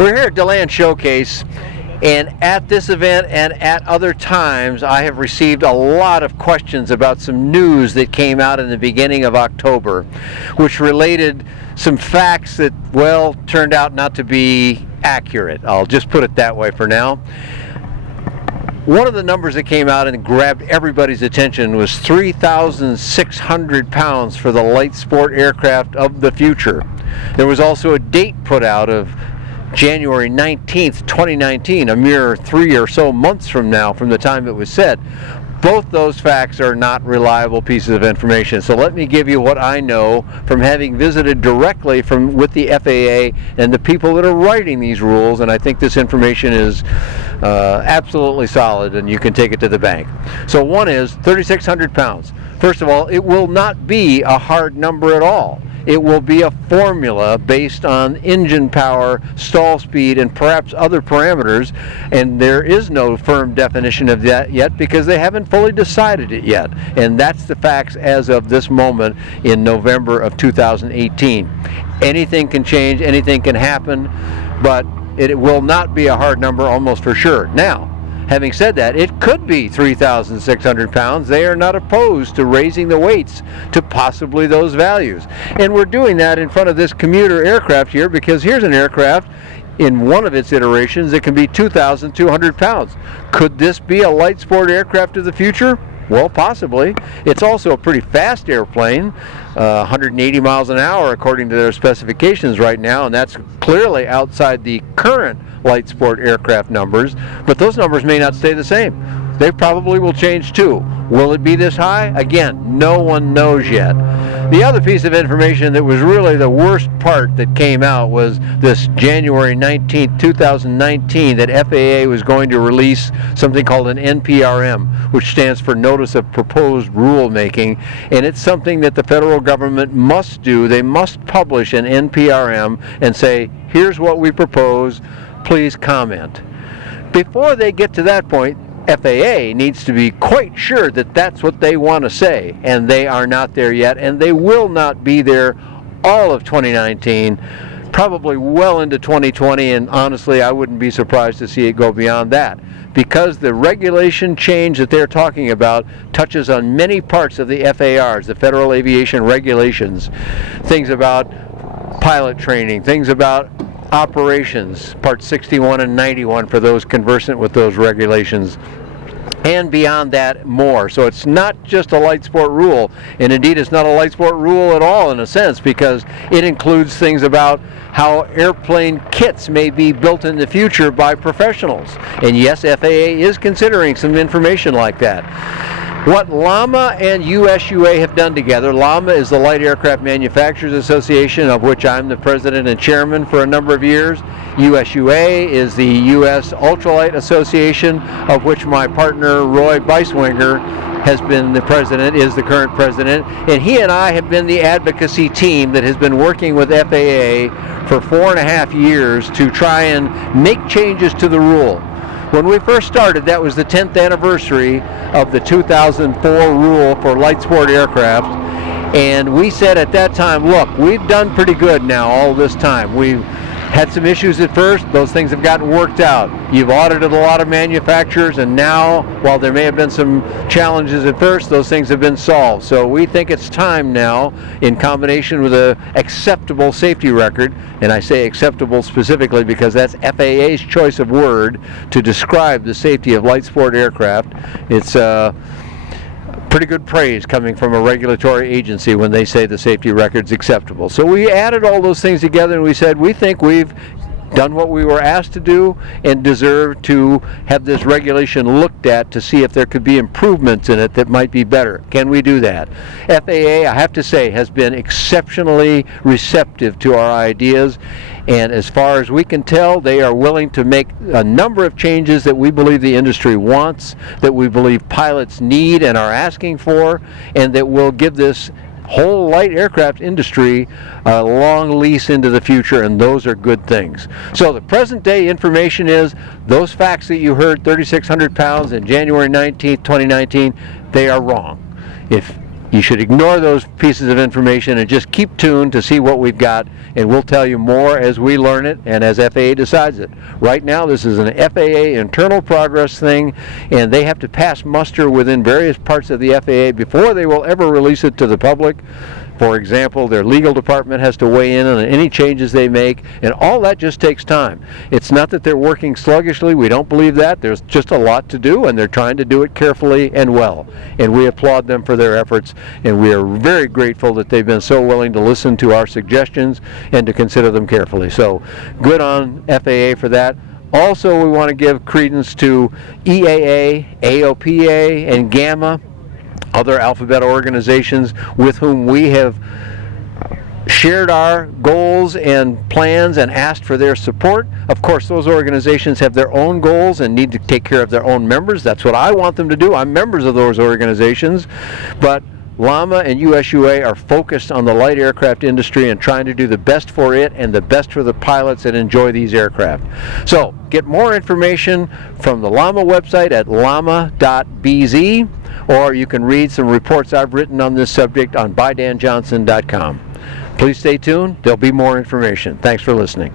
We're here at DeLand Showcase, and at this event and at other times I have received a lot of questions about some news that came out in the beginning of October, which related some facts that, well, turned out not to be accurate. I'll just put it that way for now. One of the numbers that came out and grabbed everybody's attention was 3,600 pounds for the light sport aircraft of the future. There was also a date put out of January 19th, 2019, a mere 3 or so months from now from the time it was said. Both those facts are not reliable pieces of information. So let me give you what I know from having visited directly with the FAA and the people that are writing these rules, and I think this information is absolutely solid and you can take it to the bank. So one is 3,600 pounds. First of all, it will not be a hard number at all. It will be a formula based on engine power, stall speed, and perhaps other parameters, and there is no firm definition of that yet because they haven't fully decided it yet. And that's the facts as of this moment in November of 2018. Anything can change, anything can happen, but it will not be a hard number almost for sure. Now, having said that, it could be 3,600 pounds. They are not opposed to raising the weights to possibly those values. And we're doing that in front of this commuter aircraft here because here's an aircraft in one of its iterations that can be 2,200 pounds. Could this be a light sport aircraft of the future? Well, possibly. It's also a pretty fast airplane, 180 miles an hour according to their specifications right now, and that's clearly outside the current light sport aircraft numbers, but those numbers may not stay the same. They probably will change too. Will it be this high? Again, no one knows yet. The other piece of information that was really the worst part that came out was this January 19th, 2019, that FAA was going to release something called an NPRM, which stands for Notice of Proposed Rulemaking, and it's something that the federal government must do. They must publish an NPRM and say, here's what we propose, please comment. Before they get to that point, FAA needs to be quite sure that that's what they want to say, and they are not there yet, and they will not be there all of 2019, probably well into 2020, and honestly I wouldn't be surprised to see it go beyond that, because the regulation change that they're talking about touches on many parts of the FARs, the Federal Aviation Regulations, things about pilot training, things about operations, parts 61 and 91 for those conversant with those regulations, and beyond that more. So it's not just a light sport rule, and indeed it's not a light sport rule at all in a sense, because it includes things about how airplane kits may be built in the future by professionals. And yes, FAA is considering some information like that. What LAMA and USUA have done together, LAMA is the Light Aircraft Manufacturers Association, of which I'm the president and chairman for a number of years. USUA is the U.S. Ultralight Association, of which my partner Roy Beiswinger has been the president, is the current president, and he and I have been the advocacy team that has been working with FAA for 4.5 years to try and make changes to the rule. When we first started, that was the 10th anniversary of the 2004 rule for light sport aircraft, and we said at that time, look, we've done pretty good now all this time. We've had some issues at first, those things have gotten worked out. You've audited a lot of manufacturers, and now, while there may have been some challenges at first, those things have been solved. So we think it's time now, in combination with an acceptable safety record, and I say acceptable specifically because that's FAA's choice of word to describe the safety of light sport aircraft. It's pretty good praise coming from a regulatory agency when they say the safety record's acceptable. So we added all those things together and we said, we think we've done what we were asked to do and deserve to have this regulation looked at to see if there could be improvements in it that might be better. Can we do that? FAA, I have to say, has been exceptionally receptive to our ideas, and as far as we can tell, they are willing to make a number of changes that we believe the industry wants, that we believe pilots need and are asking for, and that will give this whole light aircraft industry a long lease into the future, and those are good things. So the present day information is those facts that you heard, 3,600 pounds in January 19th, 2019, they are wrong. If You should ignore those pieces of information and just keep tuned to see what we've got, and we'll tell you more as we learn it and as FAA decides it. Right now, this is an FAA internal progress thing, and they have to pass muster within various parts of the FAA before they will ever release it to the public. For example, their legal department has to weigh in on any changes they make, and all that just takes time. It's not that they're working sluggishly. We don't believe that. There's just a lot to do, and they're trying to do it carefully and well. And we applaud them for their efforts, and we are very grateful that they've been so willing to listen to our suggestions and to consider them carefully. So good on FAA for that. Also, we want to give credence to EAA, AOPA, and GAMA, other alphabet organizations with whom we have shared our goals and plans and asked for their support. Of course, those organizations have their own goals and need to take care of their own members. That's what I want them to do. I'm members of those organizations. But LAMA and USUA are focused on the light aircraft industry and trying to do the best for it and the best for the pilots that enjoy these aircraft. So, get more information from the LAMA website at lama.bz, or you can read some reports I've written on this subject on bydanjohnson.com. Please stay tuned. There'll be more information. Thanks for listening.